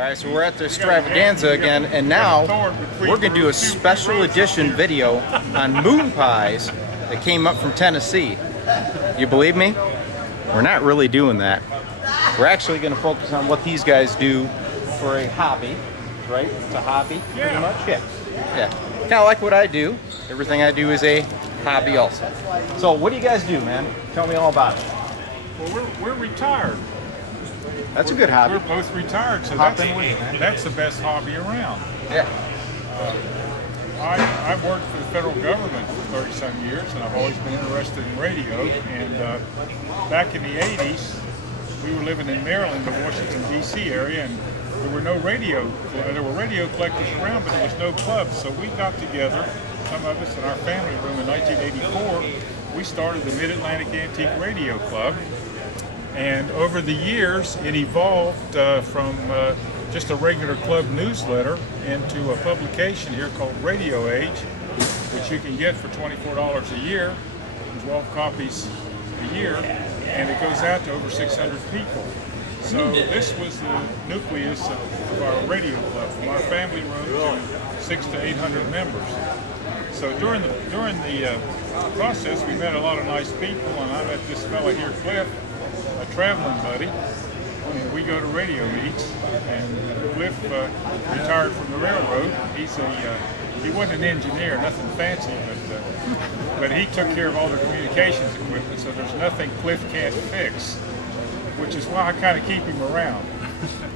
Alright, so we're at the Extravaganza again, and now we're going to do a special edition video on moon pies that came up from Tennessee. You believe me? We're not really doing that. We're actually going to focus on what these guys do for a hobby, right? It's a hobby, pretty much? Yeah. Kind of like what I do. Everything I do is a hobby also. So what do you guys do, man? Tell me all about it. Well, we're retired. That's a good hobby. We're both retired, so that's the best hobby around. Yeah. I've worked for the federal government for 30-some years, and I've always been interested in radio. And back in the 80s, we were living in Maryland, the Washington, D.C. area, and there were no radio. There were radio collectors around, but there was no clubs. So we got together, some of us in our family room in 1984. We started the Mid-Atlantic Antique Radio Club. And over the years, it evolved from just a regular club newsletter into a publication here called Radio Age, which you can get for $24 a year, 12 copies a year, and it goes out to over 600 people. So this was the nucleus of our radio club, from our family room to 600 to 800 members. So during the process, we met a lot of nice people, and I met this fellow here, Cliff, a traveling buddy. And we go to radio meets, and Cliff retired from the railroad. He wasn't an engineer, nothing fancy, but he took care of all the communications equipment, so there's nothing Cliff can't fix, which is why I kind of keep him around.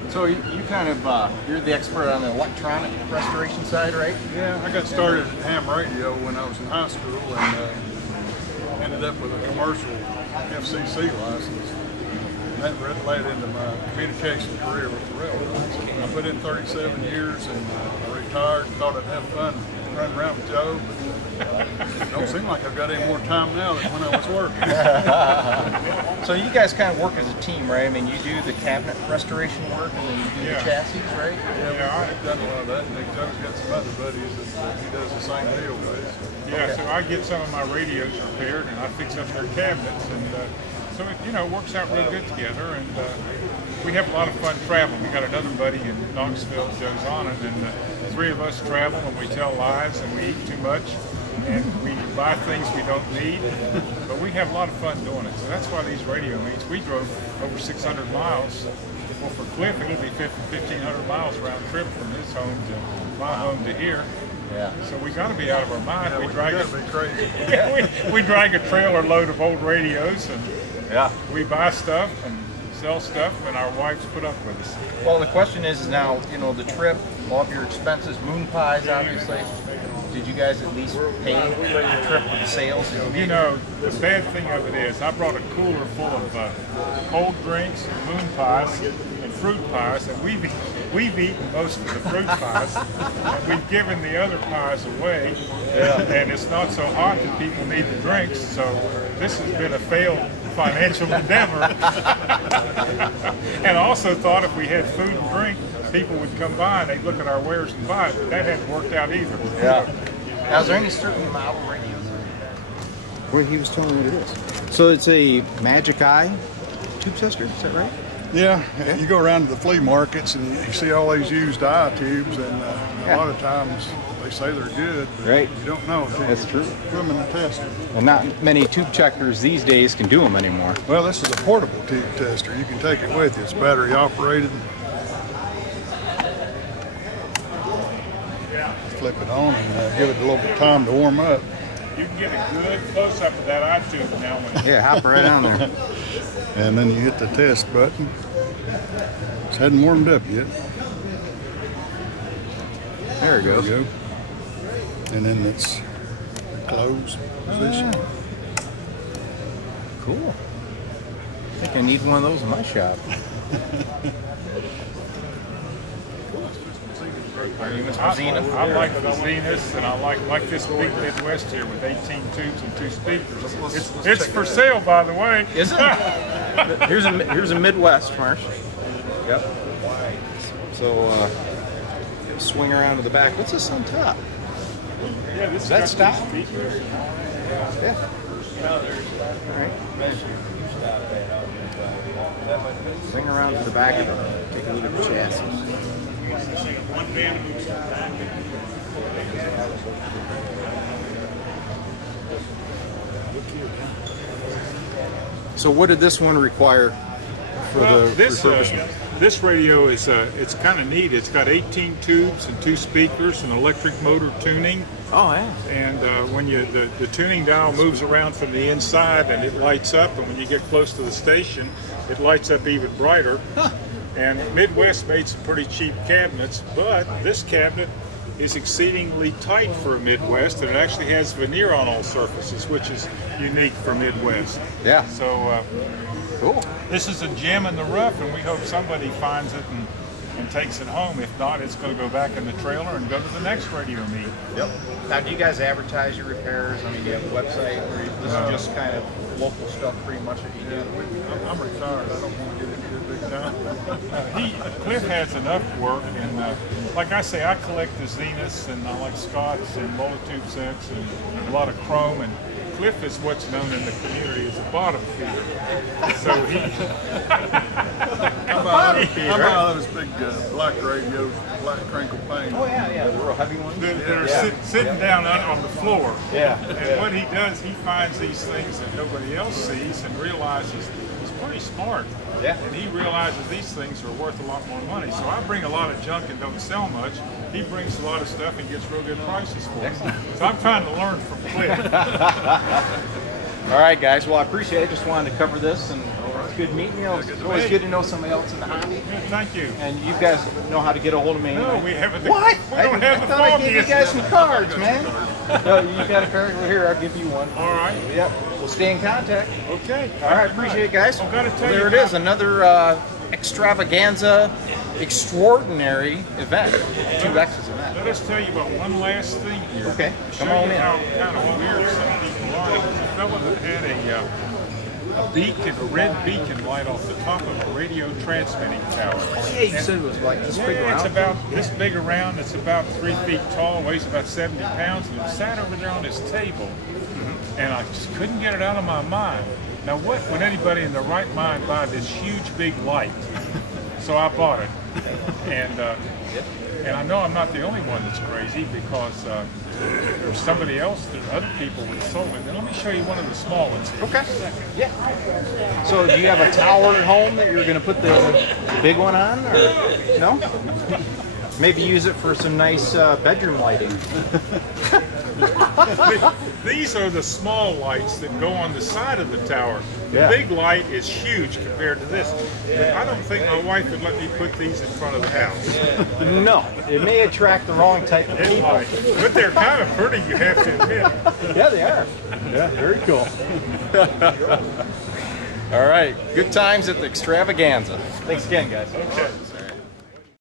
So you kind of, you're the expert on the electronic restoration side, right? Yeah, I got started at ham radio when I was in high school, and ended up with a commercial FCC license. And that led into my communication career with the railroad. I put in 37 years, and I retired. Thought I'd have fun running around with Joe, but it don't seem like I've got any more time now than when I was working. So you guys kind of work as a team, right? I mean, you do the cabinet restoration work, and then you do the chassis, right? Yeah, I've done a lot of that. And Joe's got some other buddies that he does the same deal with. Yeah, so I get some of my radios repaired, and I fix up their cabinets, and so it works out real good together, and we have a lot of fun traveling. We got another buddy in Knoxville, Joe Zonin, and the three of us travel, and we tell lies, and we eat too much, and we buy things we don't need, but we have a lot of fun doing it. So that's why these radio meets, we drove over 600 miles. Well, for Cliff, it'll be 1,500 miles round trip from his home to my home to here. Yeah. So we got to be out of our mind. Yeah, we drag be crazy. we drag a trailer load of old radios, and we buy stuff and sell stuff, and our wives put up with us. Well, the question is now, the trip, all of your expenses, moon pies, obviously. Did you guys at least pay the trip with the sales? The bad thing of it is, I brought a cooler full of cold drinks, moon pies, and fruit pies, and we've eaten most of the fruit pies, and we've given the other pies away, and it's not so hot that people need the drinks, so this has been a failed financial endeavor. And I also thought if we had food and drink, people would come by and they'd look at our wares and buy it, but that hadn't worked out either. Yeah. Now, is there any certain model radios? Where he was telling me what it is. So it's a Magic Eye tube tester, is that right? Yeah, you go around to the flea markets and you see all these used eye tubes, and a lot of times they say they're good, but you don't know until That's true. Put them in the tester. Well, not many tube checkers these days can do them anymore. Well, this is a portable tube tester. You can take it with you. It's battery operated. Flip it on and give it a little bit of time to warm up. You can get a good close-up of that eye tube now. Yeah, hop right on there. And then you hit the test button. It hadn't warmed up yet. There it goes. There you go. And then it's close position. Cool. I think I need one of those in my shop. I like the Zenith, and I like this big Midwest here with 18 tubes and 2 speakers. It's for sale, by the way. Is it? here's a Midwest, Marsh. Yep. So swing around to the back. What's this on top? Yeah, this is that stop? Yeah. All right. Swing around to the back of it. Take a look at the chassis. One band moves back. So what did this one require for the refurbishment? This radio is it's kind of neat. It's got 18 tubes and 2 speakers and electric motor tuning. Oh yeah. And when the tuning dial moves around from the inside and it lights up, and when you get close to the station, it lights up even brighter. Huh. And Midwest made some pretty cheap cabinets, but this cabinet is exceedingly tight for Midwest, and it actually has veneer on all surfaces, which is unique for Midwest. Yeah. So Cool. this is a gem in the rough, and we hope somebody finds it and takes it home. If not, it's going to go back in the trailer and go to the next radio meet. Yep. Now, do you guys advertise your repairs? I mean, do you have a website, or this is just kind of local stuff pretty much that you do? I'm retired. I don't want to get into it big time. Cliff has enough work, and like I say, I collect the Zeniths, and I like Scots and Multitude sets and a lot of chrome, and Cliff is what's known in the community as a bottom feeder. So I'm out of those big black radios, black crinkle pane. Oh yeah, the real heavy ones. that are sitting down on the floor. Yeah. And what he does, he finds these things that nobody else sees and realizes he's pretty smart. Yeah. And he realizes these things are worth a lot more money. So I bring a lot of junk and don't sell much. He brings a lot of stuff and gets real good prices for it. So I'm trying to learn from Cliff. All right, guys. Well, I appreciate it. Just wanted to cover this, and it's good meeting you. It's always good to know somebody else in the hobby. Thank you. And you guys know how to get a hold of me. No, we haven't. What? We don't have the I thought I gave you foggiest. guys some cards, man. No, you got a card over here. I'll give you one. All right. Yep. We'll stay in contact. Okay. All right. Appreciate it, guys. I've got to tell There you it is. Another extravaganza, extraordinary event. 2 X's in that. Let us tell you about one last thing here. Okay. To Come show on you in. how kind of weird some people are. There was a fellow that had a beacon, a red beacon light off the top of a radio transmitting tower. Oh, yeah, you said it was like this big Yeah, it's around. about this big around. It's about 3 feet tall, weighs about 70 pounds, and it sat over there on his table. And I just couldn't get it out of my mind. Now, what would anybody in their right mind buy this huge, big light? So I bought it. And I know I'm not the only one that's crazy, because there's somebody else, there's other people that sold it. And let me show you one of the small ones. Okay. Yeah. So do you have a tower at home that you're going to put the big one on, or no? Maybe use it for some nice bedroom lighting. These are the small lights that go on the side of the tower. The Yeah. big light is huge compared to this. But I don't think my wife would let me put these in front of the house. No, it may attract the wrong type of It people. might. But they're kind of pretty, you have to admit. Yeah, they are. Yeah, very cool. All right, good times at the extravaganza. Thanks again, guys. Okay.